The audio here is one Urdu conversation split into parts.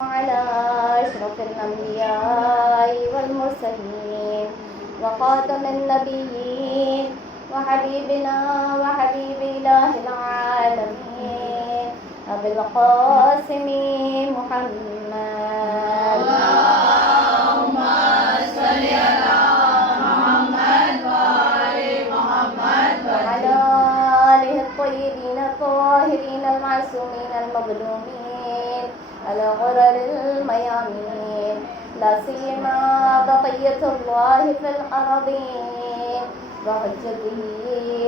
على أشرف الأنبياء والمرسلين وخاتم النبيين وحبيبنا وحبيب إله العالمين أبي القاسم محمد. اللهم صل على محمد وآل محمد وعلى آله الطيبين الطاهرين المعصومين المظلومين الغرر الميامين، لا سيما بقية الله في الأرضين وحجته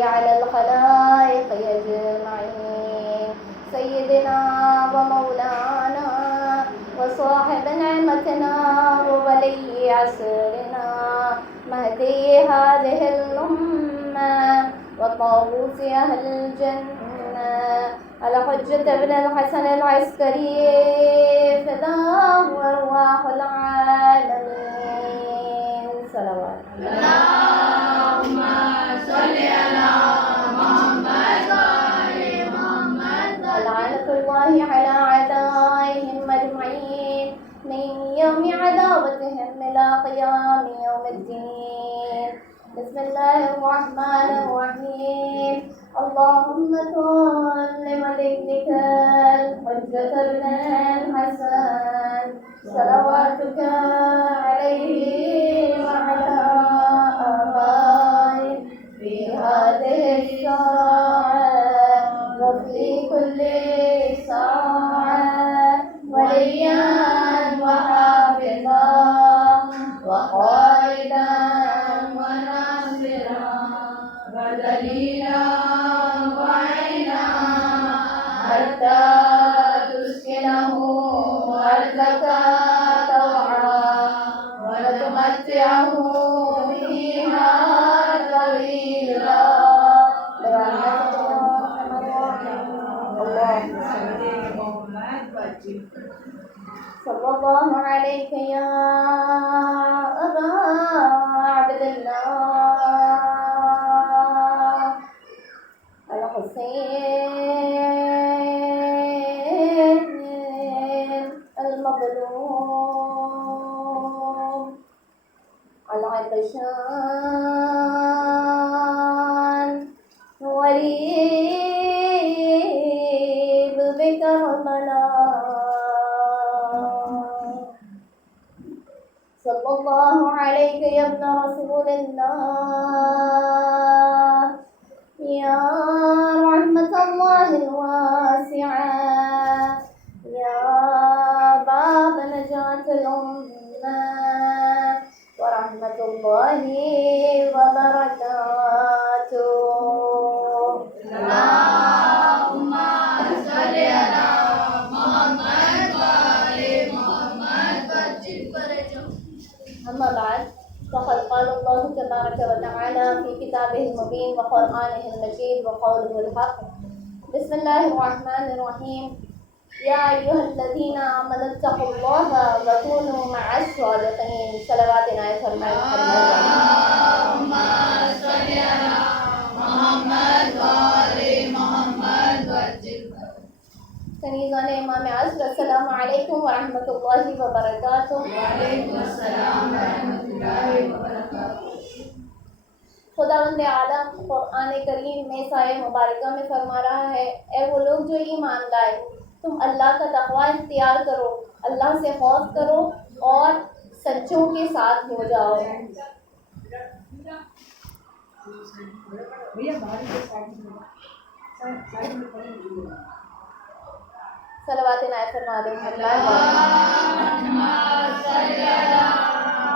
على الخلائق أجمعين، سيدنا ومولانا وصاحب نعمتنا وولي عصرنا مهدي هذه الأمة وطاووس أهل الجنة الحجة بن الحسن العسكري فداه أرواح العالمين. صلوات. اللهم صل على محمد وآل محمد. لعنة الله على أعدائهم أجمعين من يوم عداوتهم إلى قيام يوم الدين. بسم الله الرحمن الرحيم. اللهم كن لوليك الحجة بن الحسن صلواتك عليه وعلى آبائه في هذه الساعة وفي كل ساعة وليا وحافظا وقائدا وناصرا ودليلا وعينا حتى تسكنه أرضك طوعا وتمتعه فيها طويلا برحمتك اللهم صلى الله عليك يا أبا عبد الله الحسين المظلوم العطشان وليد بكربلاء صلى الله عليك يا ابن رسول الله يا رحمة الله الواسعة يا باب نجاة الأمة ورحمة الله وبركاته. اللهم صل على محمد وآل محمد وجل فرجه. أما بعد فقد قال الله تبارك وتعالى في كتابه المبين وقرآنه المجيد وقوله الحق. بسم الله الرحمن الرحيم. يا أيها الذين آمنوا اتقوا الله وكونوا مع الصادقين. صلوات نائب فرمائے اللهم صل على محمد وآل محمد وجل کنیزان امام عصر، السلام علیکم ورحمۃ اللہ وبرکاتہ. وعلیکم السلام ورحمۃ اللہ وبرکاتہ. خداوند عالم قرآن کریم میں سایہ مبارکہ میں فرما رہا ہے، اے وہ لوگ جو ایمان لائے، تم اللہ کا تقوی اختیار کرو، اللہ سے خوف کرو اور سچوں کے ساتھ ہو جاؤ. صلوات نائب فرما دیں. اللهم صل على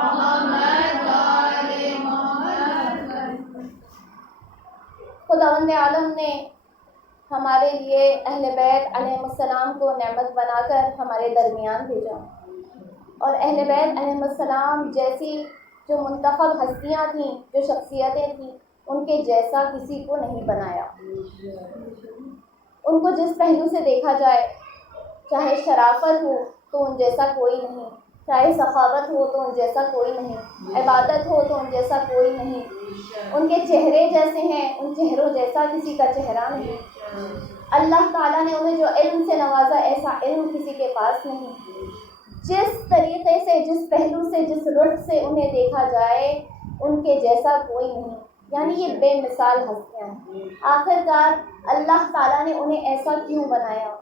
محمد وآل محمد. خداوند عالم نے ہمارے لیے اہل بیت علیہ السلام کو نعمت بنا کر ہمارے درمیان بھیجا، اور اہل بیت علیہ السلام جیسی جو منتخب ہستیاں تھیں، جو شخصیتیں تھیں، ان کے جیسا کسی کو نہیں بنایا. ان کو جس پہلو سے دیکھا جائے، چاہے شرافت ہو تو ان جیسا کوئی نہیں، چاہے سخاوت ہو تو ان جیسا کوئی نہیں، عبادت ہو تو ان جیسا کوئی نہیں، ان کے چہرے جیسے ہیں ان چہروں جیسا کسی کا چہرہ نہیں۔ اللہ تعالیٰ نے انہیں جو علم سے نوازا ایسا علم کسی کے پاس نہیں۔ جس طریقے سے، جس پہلو سے، جس رخ سے انہیں دیکھا جائے ان کے جیسا کوئی نہیں، یعنی یہ بے مثال ہستیاں ہیں۔ آخرکار اللہ تعالیٰ نے انہیں ایسا کیوں بنایا؟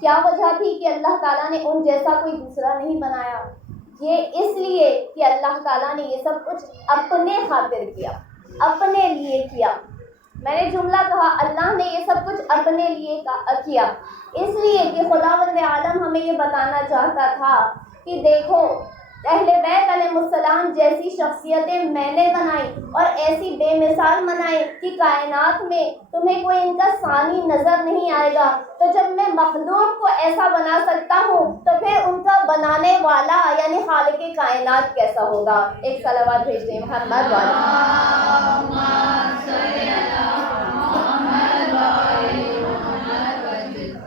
کیا وجہ تھی کہ اللہ تعالیٰ نے ان جیسا کوئی دوسرا نہیں بنایا؟ یہ اس لیے کہ اللہ تعالیٰ نے یہ سب کچھ اپنے خاطر کیا، اپنے لیے کیا۔ میں نے جملہ کہا اللہ نے یہ سب کچھ اپنے لیے کیا، اس لیے کہ خداوند عالم ہمیں یہ بتانا چاہتا تھا کہ دیکھو اہل بیت علیہ السلام جیسی شخصیتیں میں نے بنائی اور ایسی بے مثال بنائی کہ کائنات میں تمہیں کوئی ان کا ثانی نظر نہیں آئے گا۔ تو جب میں مخلوق کو ایسا بنا سکتا ہوں تو پھر ان کا بنانے والا یعنی خالق کائنات کیسا ہوگا؟ ایک صلوات بھیج دیں محمد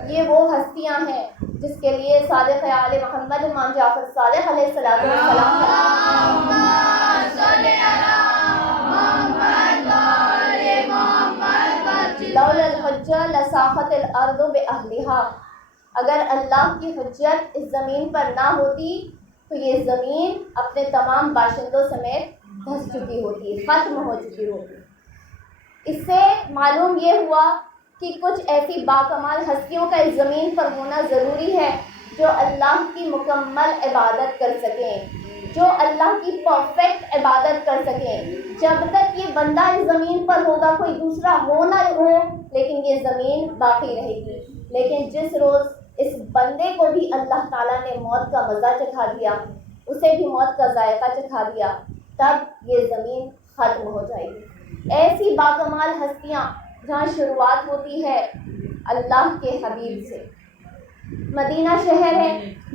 یہ وہ ہستیاں ہیں جس کے لیے صادق آل محمد امام جعفر صادق علیہ السلام لولا الحجہ لساخت الارض باہلها، اگر اللہ کی حجت اس زمین پر نہ ہوتی تو یہ زمین اپنے تمام باشندوں سمیت دھس چکی ہوتی، ختم ہو چکی ہوتی۔ اس سے معلوم یہ ہوا کہ کچھ ایسی باکمال ہستیوں کا اس زمین پر ہونا ضروری ہے جو اللہ کی مکمل عبادت کر سکیں، جو اللہ کی پرفیکٹ عبادت کر سکیں۔ جب تک یہ بندہ اس زمین پر ہوگا کوئی دوسرا ہو نہ ہو لیکن یہ زمین باقی رہے گی۔ لیکن جس روز اس بندے کو بھی اللہ تعالیٰ نے موت کا مزہ چکھا دیا، اسے بھی موت کا ذائقہ چکھا دیا، تب یہ زمین ختم ہو جائے گی۔ ایسی باکمال ہستیاں جہاں شروعات ہوتی ہے اللہ کے حبیب سے۔ مدینہ شہر ہے،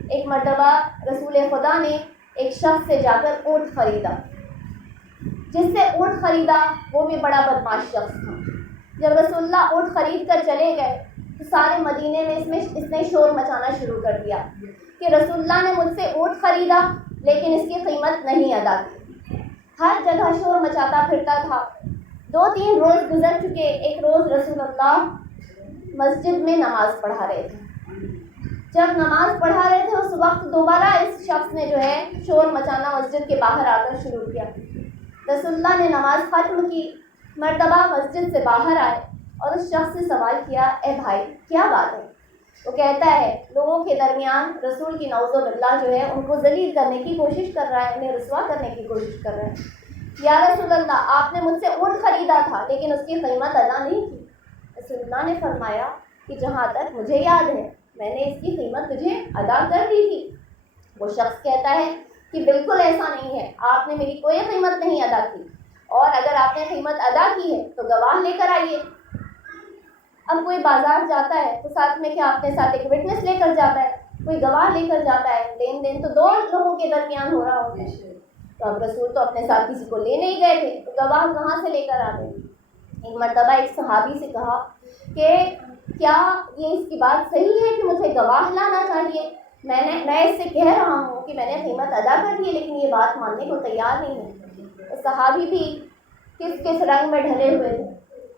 ایک مرتبہ رسول خدا نے ایک شخص سے جا کر اونٹ خریدا، جس سے اونٹ خریدا وہ بھی بڑا بدماش شخص تھا۔ جب رسول اللہ اونٹ خرید کر چلے گئے تو سارے مدینے میں اس نے شور مچانا شروع کر دیا کہ رسول اللہ نے مجھ سے اونٹ خریدا لیکن اس کی قیمت نہیں ادا کی۔ ہر جگہ شور مچاتا پھرتا تھا۔ 2-3 روز گزر چکے۔ ایک روز رسول اللہ مسجد میں نماز پڑھا رہے تھے۔ جب نماز پڑھا رہے تھے اس وقت دوبارہ اس شخص نے جو ہے شور مچانا مسجد کے باہر آ کر شروع کیا۔ رسول اللہ نے نماز ختم کی، مرتبہ مسجد سے باہر آئے اور اس شخص سے سوال کیا، اے بھائی کیا بات ہے؟ وہ کہتا ہے لوگوں کے درمیان رسول کی نعوذ باللہ جو ہے ان کو ذلیل کرنے کی کوشش کر رہا ہے، انہیں رسوا کرنے کی کوشش کر رہا ہے۔ یا رسول اللہ آپ نے مجھ سے اونٹ خریدا تھا لیکن اس کی قیمت ادا نہیں کی۔ رسول اللہ نے فرمایا کہ جہاں تک مجھے یاد ہے میں نے اس کی قیمت تجھے ادا کر دی تھی۔ وہ شخص کہتا ہے کہ بالکل ایسا نہیں ہے، آپ نے میری کوئی قیمت نہیں ادا کی، اور اگر آپ نے قیمت ادا کی ہے تو گواہ لے کر آئیے۔ اب کوئی بازار جاتا ہے تو ساتھ میں کیا اپنے ساتھ ایک وٹنس لے کر جاتا ہے، کوئی گواہ لے کر جاتا ہے، لین دین تو 2 لوگوں کے درمیان ہو رہا ہوتا ہے۔ تو اب رسول تو اپنے ساتھ کسی کو لے نہیں گئے تھے تو گواہ کہاں سے لے کر آ گئے؟ ایک مرتبہ ایک صحابی سے کہا کہ کیا یہ اس کی بات صحیح ہے کہ مجھے گواہ لانا چاہیے؟ میں اس سے کہہ رہا ہوں کہ میں نے قیمت ادا کر دی ہے لیکن یہ بات ماننے کو تیار نہیں ہے۔ صحابی بھی کس رنگ میں ڈھلے ہوئے تھے۔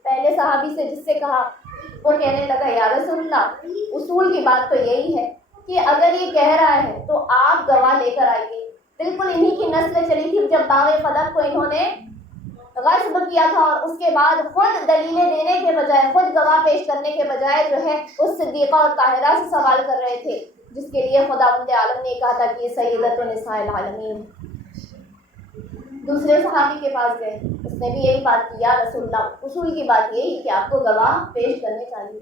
پہلے صحابی سے جس سے کہا وہ کہنے لگا یا رسول اللہ اصول کی بات تو یہی ہے کہ اگر یہ کہہ رہا ہے تو آپ گواہ لے کر آئیے۔ بالکل انہی کی نسل چلی تھی جب باغ فدق کو انہوں نے غصب کیا تھا اور اس کے بعد خود دلیلیں دینے کے بجائے، خود گواہ پیش کرنے کے بجائے جو ہے اس صدیقہ اور طاہرہ سے سوال کر رہے تھے جس کے لیے خداوند عالم نے کہا تھا کہ یہ سیدۃ نساء العالمین۔ دوسرے صحابی کے پاس گئے، اس نے بھی یہی بات کی، یا رسول اللہ اصول کی بات یہی کہ آپ کو گواہ پیش کرنے چاہیے۔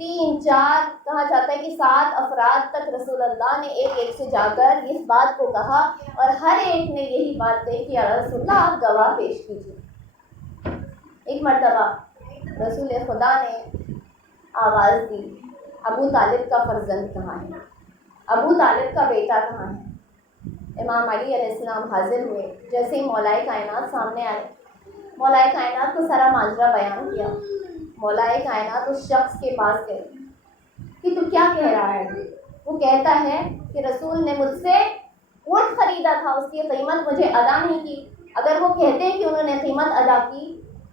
3-4 کہا جاتا ہے کہ 7 افراد تک رسول اللہ نے ایک سے جا کر اس بات کو کہا اور ہر ایک نے یہی بات کہی کہ یا رسول اللہ آپ گواہ پیش کیجیے۔ ایک مرتبہ رسول خدا نے آواز دی، ابو طالب کا فرزند کہاں ہے؟ ابو طالب کا بیٹا کہاں ہے؟ امام علی علیہ السلام حاضر ہوئے، جیسے ہی مولائے کائنات سامنے آئے، مولائے کائنات کو سارا ماجرا بیان کیا۔ مولائے کائنات اس شخص کے پاس گئے کہ تو کیا کہہ رہا ہے؟ وہ کہتا ہے کہ رسول نے مجھ سے اونٹ خریدا تھا، اس کی قیمت مجھے ادا نہیں کی. اگر وہ کہتے ہیں کہ انہوں نے قیمت ادا کی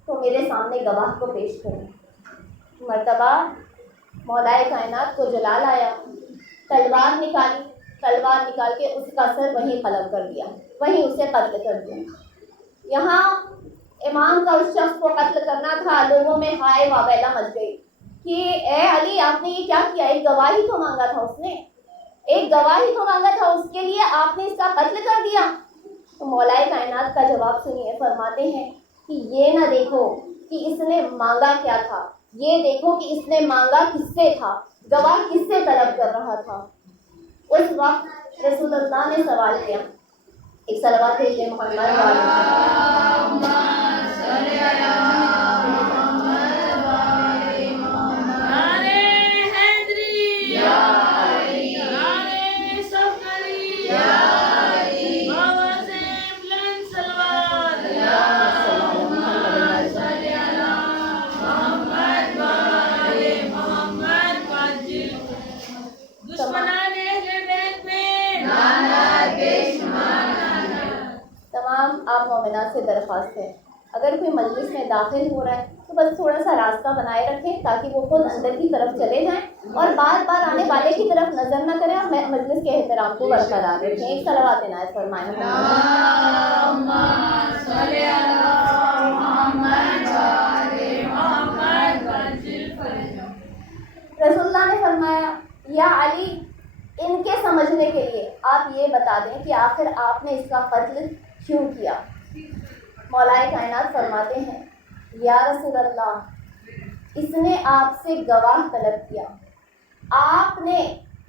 تو میرے سامنے گواہ کو پیش کریں. مرتبہ مولائے کائنات کو جلال آیا، تلوار نکالی، تلوار نکال کے اس کا سر وہیں قلم کر دیا، وہیں اسے قتل کر دیا. یہاں امام کا اس شخص کو قتل کرنا تھا، لوگوں میں ہائے وابیلا مچ گئی کہ اے علی آپ نے یہ کیا کیا؟ ایک گواہی تو مانگا تھا اس نے، ایک گواہی تو مانگا تھا، اس کے لیے آپ نے اس کا قتل کر دیا. تو مولائے کائنات کا جواب سنیے، فرماتے ہیں کہ یہ نہ دیکھو کہ اس نے مانگا کیا تھا، یہ دیکھو کہ اس نے مانگا کس سے تھا، گواہ کس سے طلب کر رہا تھا. اس وقت رسول اللہ نے سوال کیا. ایک صلوات بھیجیے محمد آپ مومنات سے درخواست ہے اگر کوئی مجلس میں داخل ہو رہا ہے تو بس تھوڑا سا راستہ بنائے رکھیں تاکہ وہ خود اندر کی طرف چلے جائیں اور بار بار آنے والے کی طرف نظر نہ کریں اور مجلس کے احترام کو برقرار رکھیں. ایک صلوات عنایت فرمائیں. رسول اللہ نے فرمایا یا علی ان کے سمجھنے کے لیے آپ یہ بتا دیں کہ آخر آپ نے اس کا قتل کیوں کیا. مولائے کائنات فرماتے ہیں یا رسول اللہ اس نے آپ سے گواہ طلب کیا، آپ نے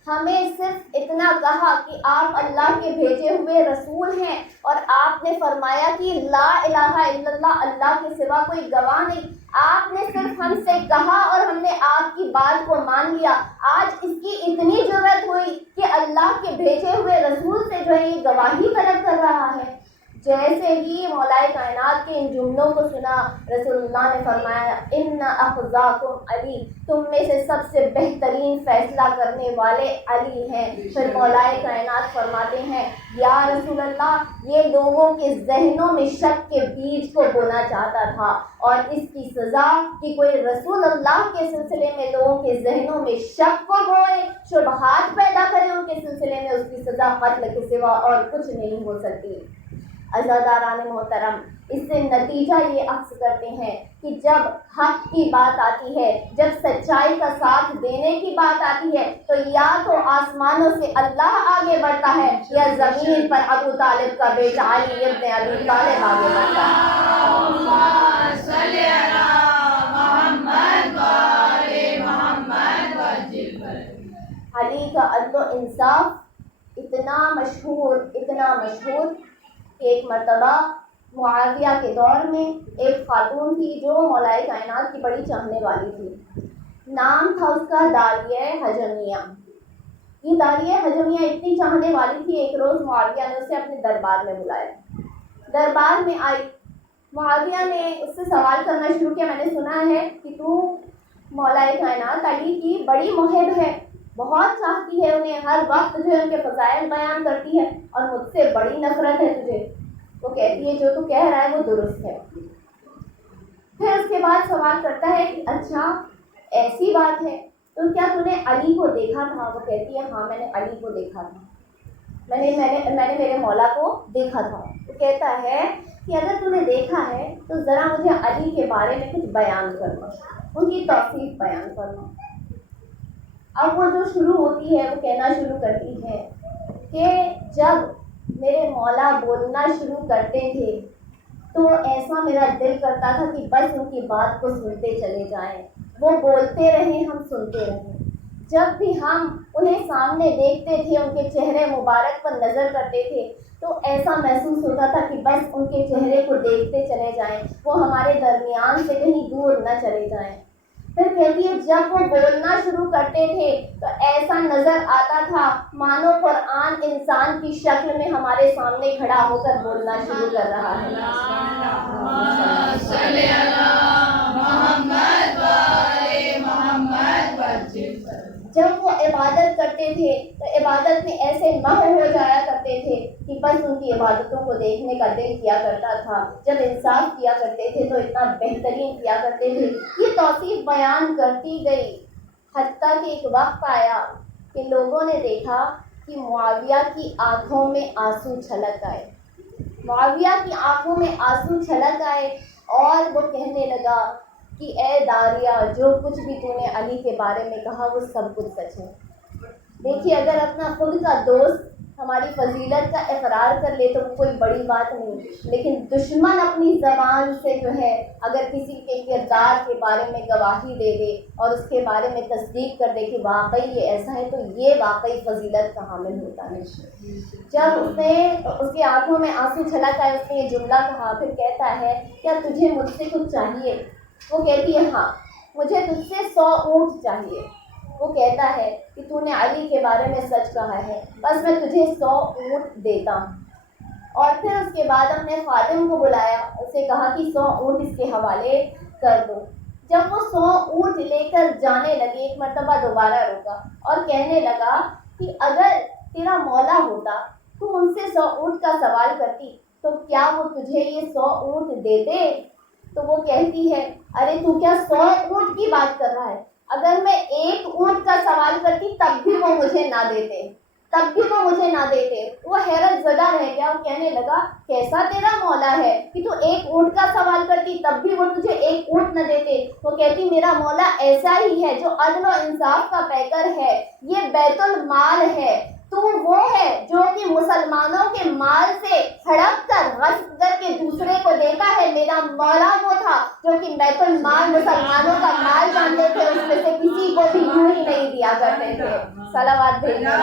ہمیں صرف اتنا کہا کہ آپ اللہ کے بھیجے ہوئے رسول ہیں اور آپ نے فرمایا کہ لا الہ الا اللہ، اللہ کے سوا کوئی گواہ نہیں. آپ نے صرف ہم سے کہا اور ہم نے آپ کی بات کو مان لیا. آج اس کی اتنی ضرورت ہوئی کہ اللہ کے بھیجے ہوئے رسول سے جو ہے یہ گواہی طلب کر رہا ہے. جیسے ہی مولائے کائنات کے ان جملوں کو سنا رسول اللہ نے فرمایا ان اخذاکم علی، تم میں سے سب سے بہترین فیصلہ کرنے والے علی ہیں. پھر مولائے کائنات فرماتے ہیں یا رسول اللہ یہ لوگوں کے ذہنوں میں شک کے بیج کو بونا چاہتا تھا اور اس کی سزا کہ کوئی رسول اللہ کے سلسلے میں لوگوں کے ذہنوں میں شک کو بوئے، شبہات پیدا کرے ان کے سلسلے میں، اس کی سزا قتل کے سوا اور کچھ نہیں ہو سکتی. عزاداران محترم اس سے نتیجہ یہ اخذ کرتے ہیں کہ جب حق کی بات آتی ہے، جب سچائی کا ساتھ دینے کی بات آتی ہے تو یا تو آسمانوں سے اللہ آگے بڑھتا ہے یا زمین پر ابو طالب کا بیٹا علی ابن ابی طالب آگے بڑھتا ہے. علی کا عدل و انصاف اتنا مشہور کہ ایک مرتبہ معاویہ کے دور میں ایک خاتون تھی جو مولائے کائنات کی بڑی چاہنے والی تھی. نام تھا اس کا داریہ حجمیہ. یہ داریہ حجمیہ اتنی چاہنے والی تھی، ایک روز معاویہ نے اسے اپنے دربار میں بلایا. دربار میں آئی، معاویہ نے اس سے سوال کرنا شروع کیا. میں نے سنا ہے کہ تو مولائے کائنات علی کی بڑی محب ہے، بہت چاہتی ہے انہیں، ہر وقت جو ہے ان کے فضائل بیان کرتی ہے اور مجھ سے بڑی نفرت ہے تجھے. وہ کہتی ہے جو تو کہہ رہا ہے وہ درست ہے. پھر اس کے بعد سوال کرتا ہے کہ اچھا ایسی بات ہے تو کیا تو نے علی کو دیکھا تھا؟ وہ کہتی ہے ہاں میں نے علی کو دیکھا تھا، میں نے میرے مولا کو دیکھا تھا. وہ کہتا ہے کہ اگر تو نے دیکھا ہے تو ذرا مجھے علی کے بارے میں کچھ بیان کرنا، ان کی توصیف بیان کرنا. اب وہ جو شروع ہوتی ہے وہ کہنا شروع کرتی ہے کہ جب میرے مولا بولنا شروع کرتے تھے تو ایسا میرا دل کرتا تھا کہ بس ان کی بات کو سنتے چلے جائیں، وہ بولتے رہیں ہم سنتے رہیں. جب بھی ہم انہیں سامنے دیکھتے تھے، ان کے چہرے مبارک پر نظر کرتے تھے تو ایسا محسوس ہوتا تھا کہ بس ان کے چہرے کو دیکھتے چلے جائیں، وہ ہمارے درمیان سے کہیں دور نہ چلے جائیں. پھر کہتی ہے جب وہ بولنا شروع کرتے تھے تو ایسا نظر آتا تھا مانو قرآن انسان کی شکل میں ہمارے سامنے کھڑا ہو کر بولنا شروع کر رہا ہے. جب وہ عبادت کرتے تھے تو عبادت میں ایسے مہو ہو جایا کرتے تھے کہ بس ان کی عبادتوں کو دیکھنے کا دل کیا کرتا تھا. جب انصاف کیا کرتے تھے تو اتنا بہترین کیا کرتے تھے. یہ توصیف بیان کرتی گئی حتیٰ کہ ایک وقت آیا کہ لوگوں نے دیکھا کہ معاویہ کی آنکھوں میں آنسو چھلک آئے. معاویہ کی آنکھوں میں آنسو چھلک آئے اور وہ کہنے لگا کہ اے داریہ، جو کچھ بھی تو نے علی کے بارے میں کہا وہ سب کچھ سچ ہے. دیکھیے، اگر اپنا خود کا دوست ہماری فضیلت کا اقرار کر لے تو وہ کوئی بڑی بات نہیں، لیکن دشمن اپنی زبان سے جو ہے اگر کسی کے کردار کے بارے میں گواہی دے دے اور اس کے بارے میں تصدیق کر دے کہ واقعی یہ ایسا ہے، تو یہ واقعی فضیلت کا حامل ہوتا ہے. جب اس کی آنکھوں میں آنسو چھلک آئے، اس نے یہ جملہ کہا. پھر کہتا ہے کیا تجھے مجھ سے کچھ چاہیے؟ وہ کہتی ہے ہاں، مجھے تجھ سے 100 اونٹ چاہیے. وہ کہتا ہے کہ تو نے علی کے بارے میں سچ کہا ہے، بس میں تجھے 100 اونٹ دیتا ہوں. اور پھر اس کے بعد اپنے خادم کو بلایا، اسے کہا کہ 100 اونٹ اس کے حوالے کر دو. جب وہ 100 اونٹ لے کر جانے لگے، ایک مرتبہ دوبارہ روکا اور کہنے لگا کہ اگر تیرا مولا ہوتا تو ان سے 100 اونٹ کا سوال کرتی تو کیا وہ تجھے یہ 100 اونٹ دیتے؟ تو وہ کہتی ہے ارے تو کیا 100 اونٹ کی بات کر رہا ہے؟ اگر میں 1 اونٹ کا سوال کرتی تب بھی وہ مجھے نہ دیتے. وہ حیرت زدہ رہ گیا. وہ کہنے لگا کیسا تیرا مولا ہے کہ تو 1 اونٹ کا سوال کرتی تب بھی وہ تجھے 1 اونٹ نہ دیتے. وہ کہتی میرا مولا ایسا ہی ہے جو عدل و انصاف کا پیکر ہے، یہ بیت المال ہے. تو وہ ہے جو کہ مسلمانوں کے مال سے ہڑپ کر غصب کر کے دوسرے کو دیتا ہے. میرا مولا وہ تھا جو کہ بیت المال مسلمانوں کا مال جانتے تھے، اس میں سے کسی کو بھی یوں ہی نہیں دیا کرتے تھے. صلوات بھیجنے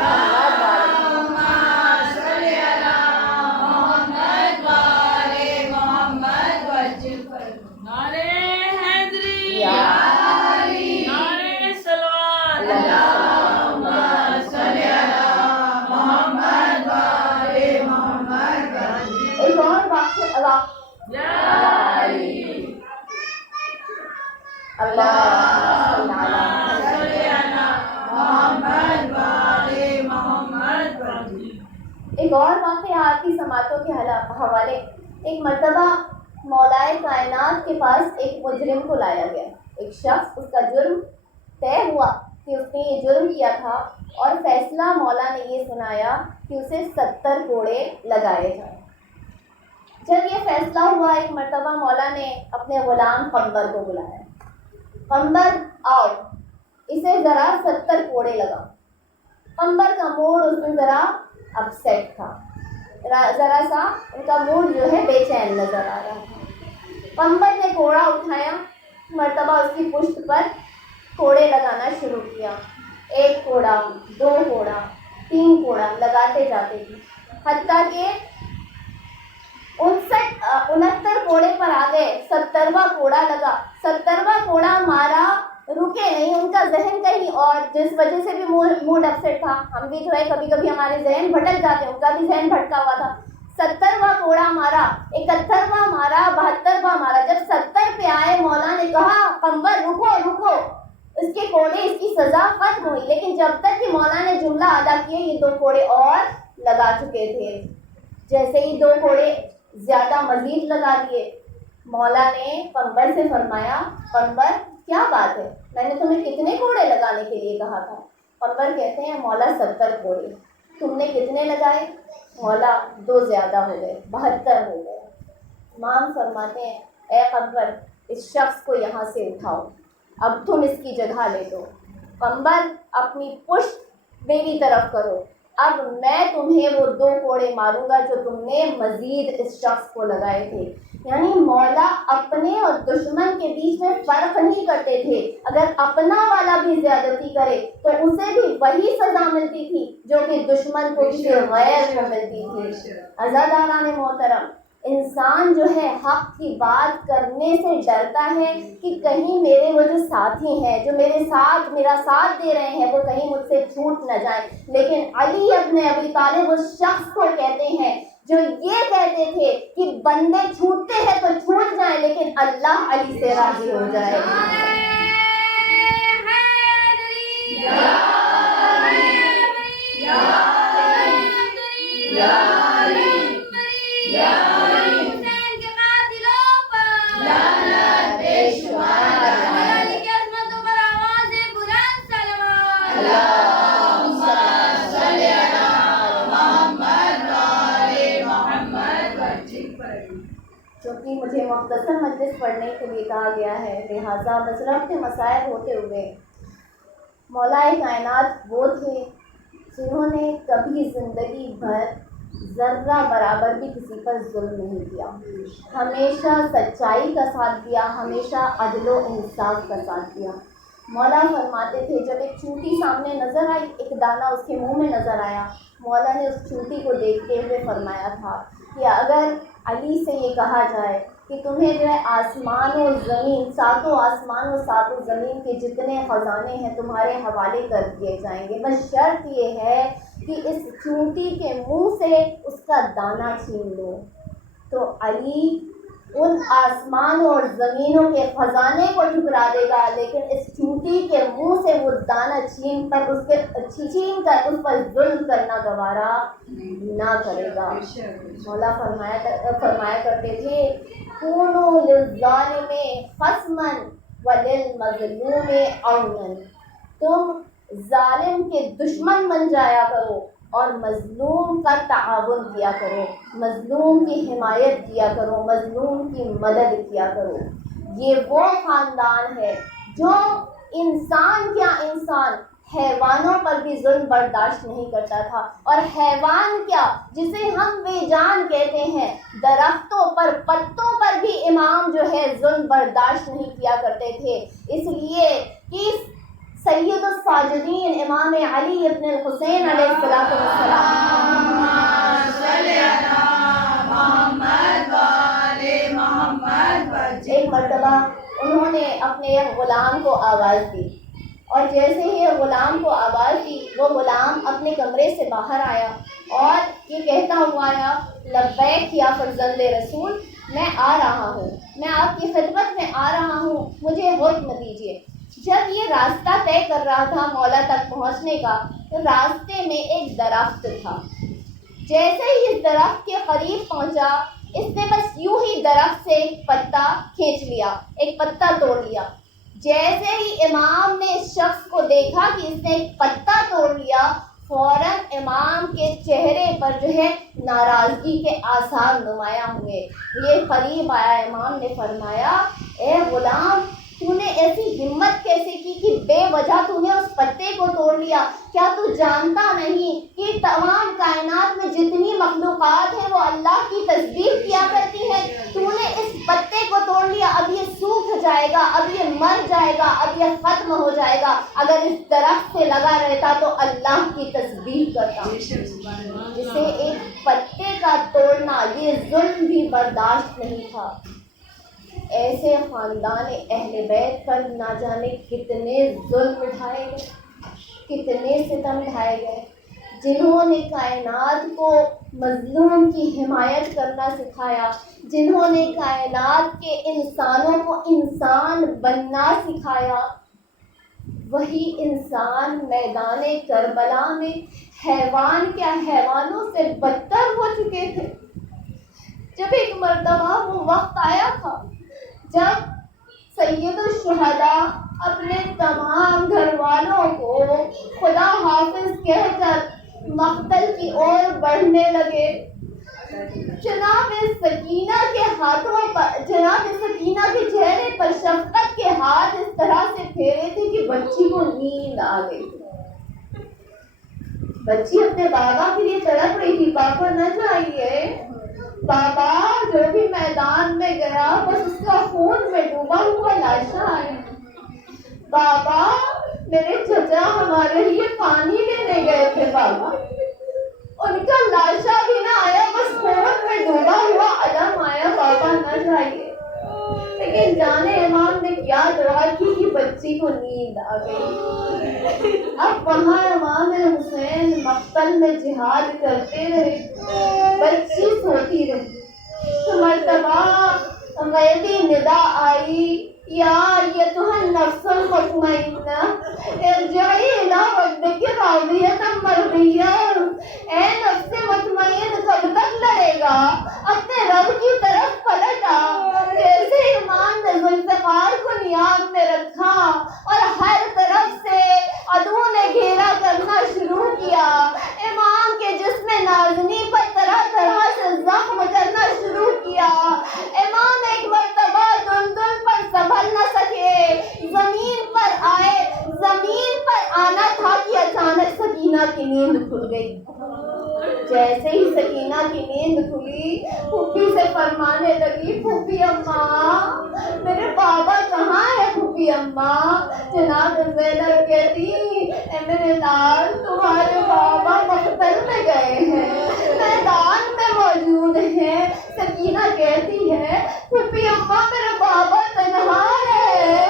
ایک اور واقعہ آپ کی سماعتوں کے حوالے. ایک مرتبہ مولائے کائنات کے پاس ایک مجرم کو لایا گیا. ایک شخص، اس کا جرم طے ہوا کہ اس نے یہ جرم کیا تھا اور فیصلہ مولا نے یہ سنایا کہ اسے 70 کوڑے لگائے جائیں. جب یہ فیصلہ ہوا، ایک مرتبہ مولا نے اپنے غلام قمبر کو بلایا. قمبر آؤ، اسے ذرا 70 کوڑے لگا. قمبر کا موڈ اس میں ذرا اپسیٹ تھا، ذرا سا ان کا موڈ جو ہے بے چین نظر آ رہا تھا. قمبر نے کوڑا اٹھایا، مرتبہ اس کی پشت پر کوڑے لگانا شروع کیا. 1 کوڑا، 2 کوڑا، 3 کوڑا لگاتے جاتے تھے، حتیٰ کہ 69 کوڑے پر آ گئے. 70واں کوڑا لگا. 70واں کوڑا مارا، رکے نہیں. ان کا ذہن کہیں اور، جس وجہ سے بھی موڈ اپسیٹ تھا. ہم بھی جو ہے کبھی کبھی ہمارے ذہن بھٹک جاتے ہیں، ان کا بھی ذہن بھٹکا ہوا تھا. 70واں کوڑا مارا، 71واں مارا، 72واں مارا. جب 70 پہ آئے، مولا نے کہا قمبر رکو. اس کے کوڑے، اس کی سزا ختم ہوئی. لیکن جب تک کہ مولا نے جملہ ادا کیے، یہ 2 کوڑے اور لگا چکے تھے. جیسے ہی 2 کوڑے زیادہ مزید لگا دیے، مولا نے قمبر سے فرمایا قمبر کیا بات ہے، میں نے تمہیں کتنے کوڑے لگانے کے لیے کہا تھا؟ قمبر کہتے ہیں مولا 70 کوڑے. تم نے کتنے لگائے؟ مولا 2 زیادہ ہو گئے، 72 ہو گئے. امام فرماتے ہیں اے قمبر، اس شخص کو یہاں سے اٹھاؤ، اب تم اس کی جگہ لے دو. قمبر اپنی پشت میری طرف کرو، اب میں تمہیں وہ 2 کوڑے ماروں گا جو تم نے مزید اس شخص کو لگائے تھے. یعنی مولا اپنے اور دشمن کے بیچ میں فرق نہیں کرتے تھے. اگر اپنا والا بھی زیادتی کرے تو اسے بھی وہی سزا ملتی تھی جو کہ دشمن کو کسی غیر کو ملتی تھی. عزاداران محترم، انسان جو ہے حق کی بات کرنے سے ڈرتا ہے کہ کہیں میرے وہ جو ساتھی ہیں، جو میرا ساتھ دے رہے ہیں، وہ کہیں مجھ سے چھوٹ نہ جائیں. لیکن علی ابن ابی طالب اس شخص کو کہتے ہیں جو یہ کہتے تھے کہ بندے چھوٹتے ہیں تو چھوٹ جائیں لیکن اللہ علی سے راضی ہو جائے. حسین کے قاتلوں پر لعنت بے شمار علی کی عظمتوں پر آوازیں بلند صلوات اللہم صلی علی محمد و آل محمد. چونکہ مجھے مختصر مجلس پڑھنے کے لیے کہا گیا ہے، لہٰذا مشرف کے مسائل ہوتے ہوئے مولا کائنات وہ تھے جنہوں نے کبھی زندگی بھر ذرہ برابر بھی کسی پر ظلم نہیں کیا، ہمیشہ سچائی کا ساتھ دیا، ہمیشہ عدل و انصاف کا ساتھ دیا. مولا فرماتے تھے جب ایک چونٹی سامنے نظر آئی، ایک دانہ اس کے منہ میں نظر آیا، مولا نے اس چونٹی کو دیکھتے ہوئے فرمایا تھا کہ اگر علی سے یہ کہا جائے کہ تمہیں جو ہے آسمان و زمین، ساتوں آسمان و ساتوں زمین کے جتنے خزانے ہیں تمہارے حوالے کر دیے جائیں گے، بس شرط یہ ہے کہ اس چونٹی کے منہ سے اس کا دانہ چھین لو، تو علی ان آسمانوں اور زمینوں کے خزانے کو ٹھکرا دے گا، لیکن اس چونٹی کے منہ سے وہ دانہ چھین کر اس پر ظلم کرنا گوارا نہ کرے گا. مولا فرمایا کرتے تھے کونوا للظالم خصما وللمظلوم عونا، تم ظالم کے دشمن بن جایا کرو اور مظلوم کا تعاون کیا کرو، مظلوم کی حمایت کیا کرو، مظلوم کی مدد کیا کرو. یہ وہ خاندان ہے جو انسان کیا انسان حیوانوں پر بھی ظلم برداشت نہیں کرتا تھا، اور حیوان کیا جسے ہم بے جان کہتے ہیں، درختوں پر پتوں پر بھی امام جو ہے ظلم برداشت نہیں کیا کرتے تھے. اس لیے کہ سید الساجدین امام علی ابن الحسین علیہ السلام ایک مرتبہ انہوں نے اپنے ایک غلام کو آواز دی، اور جیسے ہی غلام کو آواز دی وہ غلام اپنے کمرے سے باہر آیا اور یہ کہتا ہوا آیا لبیک یا فرزند رسول، میں آ رہا ہوں، میں آپ کی خدمت میں آ رہا ہوں، مجھے حکم دیجیے. جب یہ راستہ طے کر رہا تھا مولا تک پہنچنے کا، تو راستے میں ایک درخت تھا. جیسے ہی اس درخت کے قریب پہنچا، اس نے بس یوں ہی درخت سے ایک پتا کھینچ لیا، ایک پتا توڑ لیا. جیسے ہی امام نے اس شخص کو دیکھا کہ اس نے ایک پتا توڑ لیا، فوراً امام کے چہرے پر جو ہے ناراضگی کے آثار نمایاں ہوئے. یہ قریب آیا، امام نے فرمایا اے غلام، تو نے ایسی ہمت کیسے کی کہ بے وجہ تو نے اس پتے کو توڑ لیا؟ کیا تو جانتا نہیں کہ تمام کائنات میں جتنی مخلوقات ہیں وہ اللہ کی تسبیح کیا کرتی ہیں؟ تو نے اس پتے کو توڑ لیا، اب یہ سوکھ جائے گا، اب یہ مر جائے گا، اب یہ ختم ہو جائے گا. اگر اس درخت سے لگا رہتا تو اللہ کی تسبیح کرتا. جسے ایک پتے کا توڑنا یہ ظلم بھی برداشت نہیں تھا. ایسے خاندان اہل بیت پر نہ جانے کتنے ظلم ڈھائے گئے، کتنے ستم ڈھائے گئے، جنہوں نے کائنات کو مظلوم کی حمایت کرنا سکھایا، جنہوں نے کائنات کے انسانوں کو انسان بننا سکھایا. وہی انسان میدان کربلا میں حیوان کیا حیوانوں سے بدتر ہو چکے تھے. جب ایک مرتبہ وہ وقت آیا تھا جب سید الشہداء اپنے تمام گھر والوں کو خدا حافظ کہہ کر مقتل کی اور بڑھنے لگے، جناب سکینہ کے ہاتھوں پر، جناب سکینہ کے چہرے پر شفقت کے ہاتھ اس طرح سے پھیرے تھے کہ بچی کو نیند آ گئی تھی. بچی اپنے بابا کے لیے تڑپ رہی تھی، پاپا نہ جائیے، بابا جو بھی میدان میں گیا بس اس کا خون میں ڈوبا ہوا لاشاں آئی. بابا میرے چچا ہمارے لیے پانی لینے گئے تھے، بابا ان کا لاشا بھی نہ آیا، بس خون میں ڈوبا ہوا علم آیا، بابا نہ جائیے. لیکن جانے امام نے کیا دعا کی کہ بچی کو نیند آ گئی. اب وہاں امام حسین مقتل میں جہاد کرتے رہے، بچی سوتی رہی. تو مرتبہ غیبی ندا آئی یا ایتھا النفس المطمئنہ ارجعی الی ربک راضیۃ مرضیہ. اے نفس مطمئن کب تک لڑے گا؟ اپنے رب کی طرف پلٹ آ. جیسے ایمان نے ذوالفقار کو نیاز میں رکھا اور ہر طرف سے عدو نے گھیرا کرنا شروع کیا، امام کے جسم نازنی پر طرح طرح سے زخم کرنا شروع کیا. امام ایک مرتبہ دندن پر سنبھل نہ سکے، زمین پر آئے. زمین پر آنا تھا کہ اچانک سکینہ کی نیند کھل گئی. جیسے ہی سکینہ کی نیند کھلی، پھوپھی سے فرمانے لگی، پھوپھی اماں میرے بابا کہاں ہے؟ پھوپھی اماں. جناب زینب کہتی، اے میرے لال تمہارے بابا مقتل میں گئے ہیں، میدان میں موجود ہیں. سکینہ کہتی ہے، پھوپھی اماں میرے بابا تنہا ہے،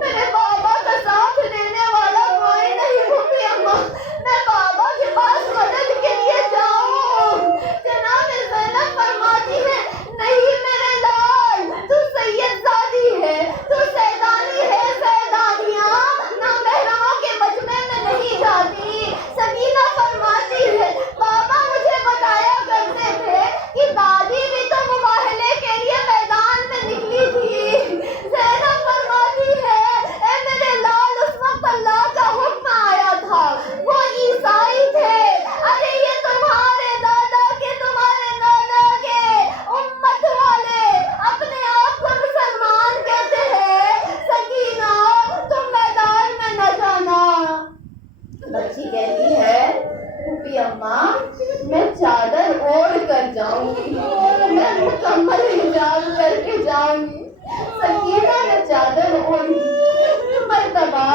میرے بابا کا ساتھ دینے والا کوئی نہیں. پھوپھی اماں میں بابا کے پاس مدد کے لیے جاؤں. جناب زینب فرماتی ہے، نہیں میرے لال، تو سید زادی ہے، تو سیدانی ہے. سیدانیاں نامحرموں کے مجمع میں نہیں جاتی. سکینہ فرماتی ہے، بابا مجھے بتایا کرتے تھے کہ دادی بھی تو مباہلے کے لیے میدان میں نکلی تھی. زینب فرماتی ہے، اے میرے لال اس وقت اللہ کا حکم آیا تھا، وہ عیسائی تھے. ارے یہ تمہارے دادا کے، تمہارے دادا کے امت والے اپنے آپ کو مسلمان کہتے ہیں. سکینہ تم میدان میں نہ جانا. بچی کہتی ہے، پھوپھی اماں میں چادر اوڑھ کر جاؤں گی، میں مکمل حجاب کر کے جاؤں گی. سکینہ نے چادر اوڑھی. مرتبہ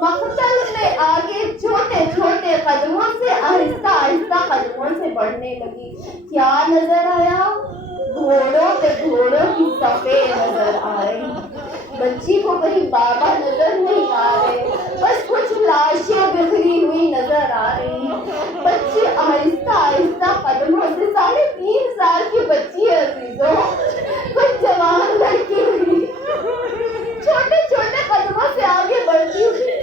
مقتل میں آگے چھوٹے چھوٹے قدموں سے آہستہ آہستہ قدموں سے بڑھنے لگی. کیا نظر آیا؟ گھوڑوں پہ گھوڑوں کی صفیں نظر آ رہی. بچی کو کہیں بابا نظر نہیں آ رہے، بس کچھ لاشیں بکھری ہوئی نظر آ رہی. بچی آہستہ آہستہ قدموں سے، 3.5 سال کی بچی ہے عزیزوں، کوئی جوان لڑکی ہوئی، چھوٹے چھوٹے قدموں سے آگے بڑھتی ہوئی،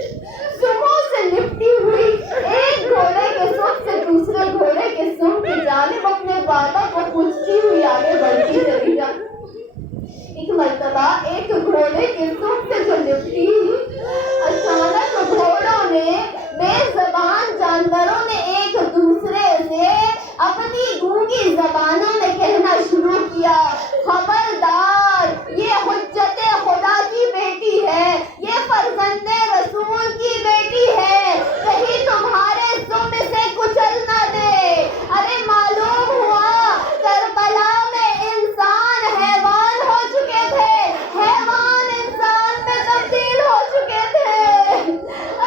سموں سے لپٹی ہوئی، ایک گھوڑے کے سم سے دوسرے گھوڑے کے سم کی جانب اپنے بابا کو پوچھتی ہوئی آگے بڑھتی چلی جاتی. ایک مرتبہ ایک گھوڑے کے سم سے جو لپٹی، اچانک گھوڑوں نے، بے زبان جانوروں نے ایک دوسرے سے اپنی گونگی زبانوں میں کہنا شروع کیا، خبردار یہ حجت خدا کی بیٹی ہے، یہ فرزند رسول کی بیٹی ہے، کہیں تمہارے سم سے کچل نہ دے. ارے معلوم ہوا کربلا میں انسان حیوان ہو چکے تھے، حیوان انسان میں تبدیل ہو چکے تھے.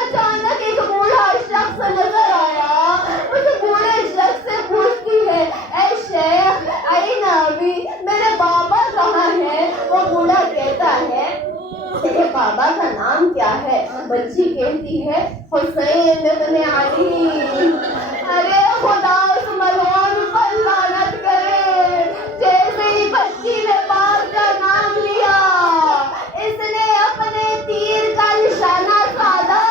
اچانک ایک بوڑھا شخص نظر آیا. اس بوڑھے شخص سے پوچھتی ہے، اے شیخ این ابی میرے بابا کہاں ہے؟ وہ بوڑھا کہتا ہے، تیرے بابا کا نام کیا ہے؟ بچی کہتی ہے، حسین ابن علی. ارے خدا اس ملعون پر لعنت کرے. جیسے ہی بچی نے باپ کا نام لیا، اس نے اپنے تیر کا نشانہ سادھا.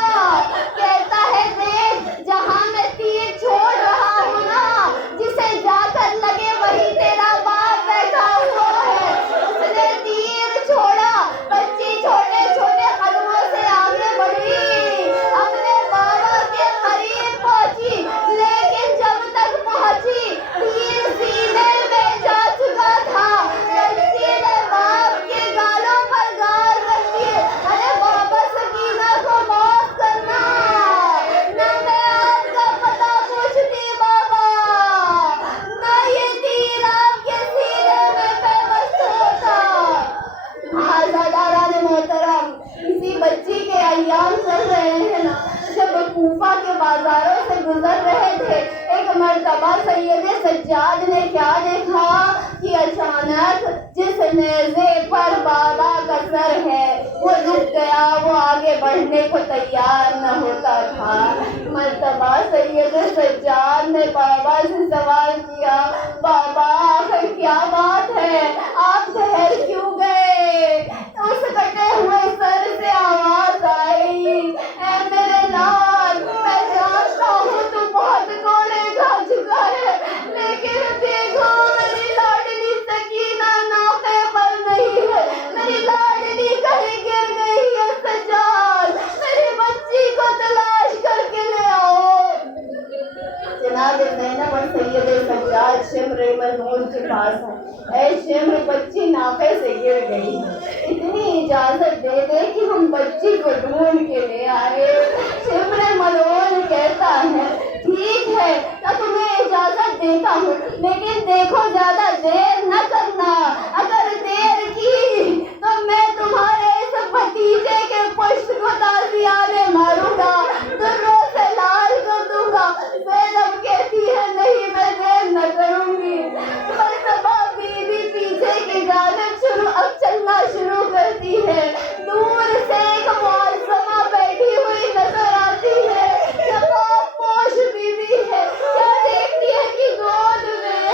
کہتا ہے، دیکھ جہاں میں تیر چھوڑ رہا ہوں نا، جسے جا کر لگے وہی تیرا باپ بیٹھا ہوا ہے. اس نے تیر چھوڑا. بچی چھوٹے چھوٹے قدموں سے آگے بڑھی، اپنے بابا کے قریب پہنچی، لیکن جب تک پہنچی تیر سینے میں جا چکا تھا. بچی نے باپ کے گالوں پر گال رکھ دیے. ارے بابا سکینہ کو معاف کرنا، نہ میں آپ کا پتہ پوچھتی بابا، نہ یہ تیر آپ کے سینے میں پیوست ہوتا. عزاداران محترم، اسی بچی کے ایام چل رہے ہیں نا، جب کوفہ کے بازاروں سے گزر رہے تھے، ایک مرتبہ سید سجاد نے کیا دیکھا کہ اچانک جس نیزے پر بابا کا سر ہے وہ رک گیا، وہ آگے بڑھنے کو تیار نہ ہوتا تھا. مرتبہ سید سجاد نے بابا سے سوال کیا، بابا آخر کیا بات ہے، آپ ٹھہر کیوں گئے؟ اس کٹے آج شمر ملعون کے پاس ہے۔ اے شمر، بچی ناقے سے گر گئی، اتنی اجازت دے دے کہ ہم بچی کو ڈھونڈ کے لے آئے۔ شمر ملعون کہتا ہے ٹھیک ہے تو تمہیں اجازت دیتا ہوں، لیکن دیکھو زیادہ دیر نہ کرنا، اگر دیر کی تو میں تمہارے اس بھتیجے کے پشت کو تازیانے ماروں گا، دروں سے لال کر دوں گا۔ زینب کہتی ہے نہیں، میں دیر نہ کروں گی۔ مرتبہ بیوی پیچھے کی جانب چلنا شروع کرتی ہے، دور سے ایک معصمہ بیٹھی ہوئی نظر آتی ہے، نقاب پوش بیوی ہے، کیا دیکھتی ہے کہ گود میں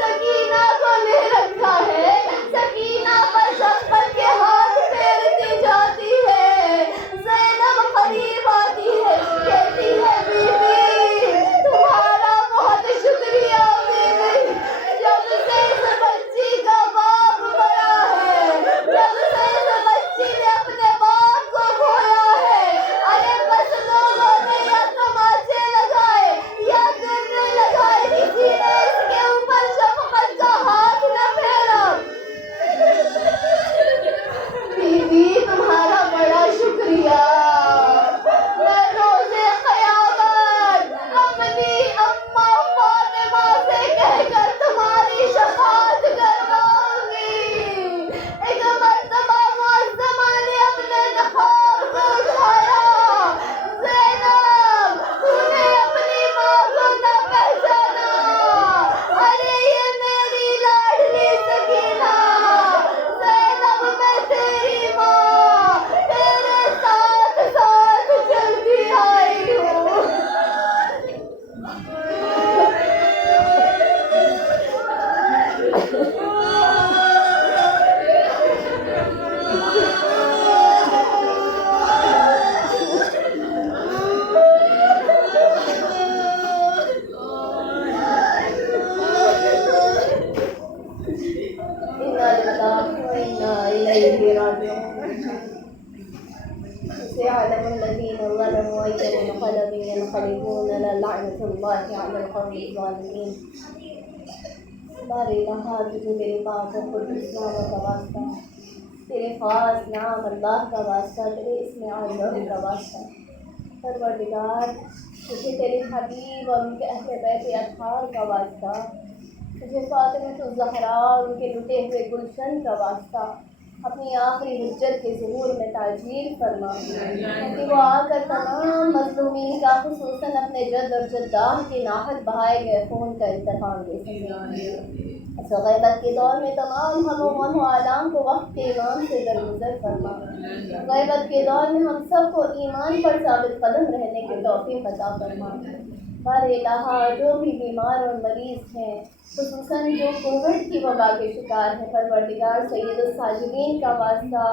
سکینہ کو لے رکھا ہے، سکینہ پر شفقت کے ہاتھ پھیرتی جاتی ہے۔ زینب قریب آتی ہے، کہتی ہے بیوی تمہارا بہت شکریہ بیوی، جب سے اس بچی کا باپ بڑا ہے، جب سے اس بچی نے اپنے باپ کو کھویا ہے، ارے بس لوگوں نے یا تماچے لگائے یا گرنے لگائے، کسی نے اس کے اوپر شفقت کا ہاتھ نہ پھیرا۔ بیوی تمہارا بڑا شکریہ، میں روزے قیامت اپنی اماں فاطمہ سے کہہ کر تمہاری شفاعت کرواؤں گی۔ ایک مرتبہ معصمہ نے اپنے نقاب کو اٹھایا، زینب تو نے اپنی ماں کو نہ پہچانا، ارے یہ میری لاڈلی سکینہ، زینب میں تیری ماں، تیرے ساتھ ساتھ چلتی آئی ہوں۔ اِنَّا لِلَّهِ وَإِنَّا إِلَيْهِ رَاجِعُونَ۔ سيعلم الذين ظلموا أي منقلب ينقلبون، لعنة الله على القوم الظالمين۔ ہمارے الہا تجھے تیرے پاک اور قدس ناموں کا واسطہ، تیرے خاص نام اللہ کا واسطہ، تیرے اسم اعظم کا واسطہ، پروردگار تجھے تیرے حبیب اور ان کے اہل بیت اطہار کا واسطہ، تجھے فاطمہ الزہرا اور ان کے لٹے ہوئے گلشن کا واسطہ، اپنی آخری حجت کے ظہور میں تعجیل فرما کہ وہ آ کر تمام مظلومین کا، خصوصاً اپنے جد اور جداں کے ناحق بہائے گئے خون کا انتقام دے سکے۔ اس غیبت کے دور میں تمام ہم و من و عالم کو وقت کے امام سے درگزر فرما۔ غیبت کے دور میں ہم سب کو ایمان پر ثابت قدم رہنے کی توفیق عطا فرما۔ ہمارے الہا جو بھی بیمار اور مریض ہیں، خصوصاً جو کووڈ کی وبا کے شکار ہیں، پروردگار سید الساجدین کا واسطہ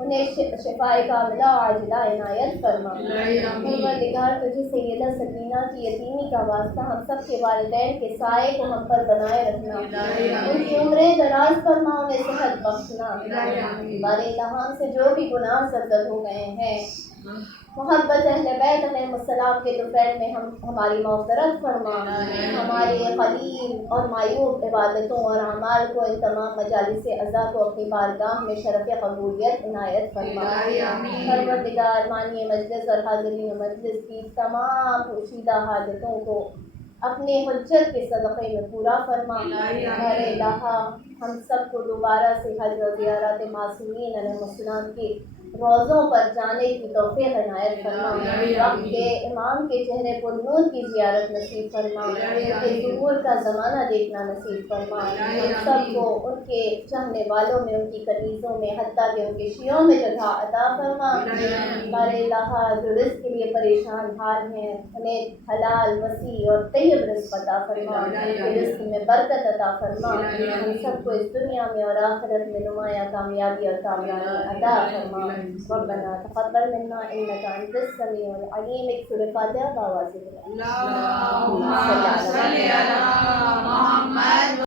انہیں شفائے کاملہ عاجلہ عنایت فرما۔ پروردگار تجھے سیدہ سکینہ کی یتیمی کا واسطہ ہم سب کے والدین کے سائے کو ہم پر بنائے رکھنا، ان کی عمریں دراز فرما، انہیں صحت بخشنا۔ ہمارے الہا سے جو بھی گناہ سرزد ہو گئے ہیں، محبت اہل بیت علیہ السلام کے دوپہر میں ہماری مغفرت فرما، ہمارے قلیل اور معیوب عبادتوں اور اعمال کو، ان تمام مجالس عزا کو اپنی بارگاہ میں شرف قبولیت عنایت فرما۔ پروردگار مانی مجلس اور حاضرین مجلس کی تمام پوشیدہ حاجتوں کو اپنے حجت کے صدقے میں پورا فرما۔ ہمارے الہا ہم سب کو دوبارہ سے حج و زیارت معصومین علیہ السلام کی روزوں پر جانے کی توفیق عنایت فرما، وقت کے امام کے چہرے پر نور کی زیارت نصیب فرما، ان کے ظہور کا زمانہ دیکھنا نصیب فرما، ہم سب کو ان کے چاہنے والوں میں، ان کی کنیزوں میں، حتیٰ کہ ان کے شیعوں میں جگہ عطا فرما۔ ہمارے الہا جو رزق کے لیے پریشان حال ہیں، انہیں حلال وسیع اور طیب رزق عطا فرما، ان کے رزق میں برکت عطا فرما، ہم سب کو اس دنیا میں اور آخرت میں نمایاں کامیابی اور کامیابی عطا فرما۔ ربنا تقبل منا انك انت السميع العليم۔ ایک سورہ فاتحہ کا آواز ہے۔ اللهم صل على محمد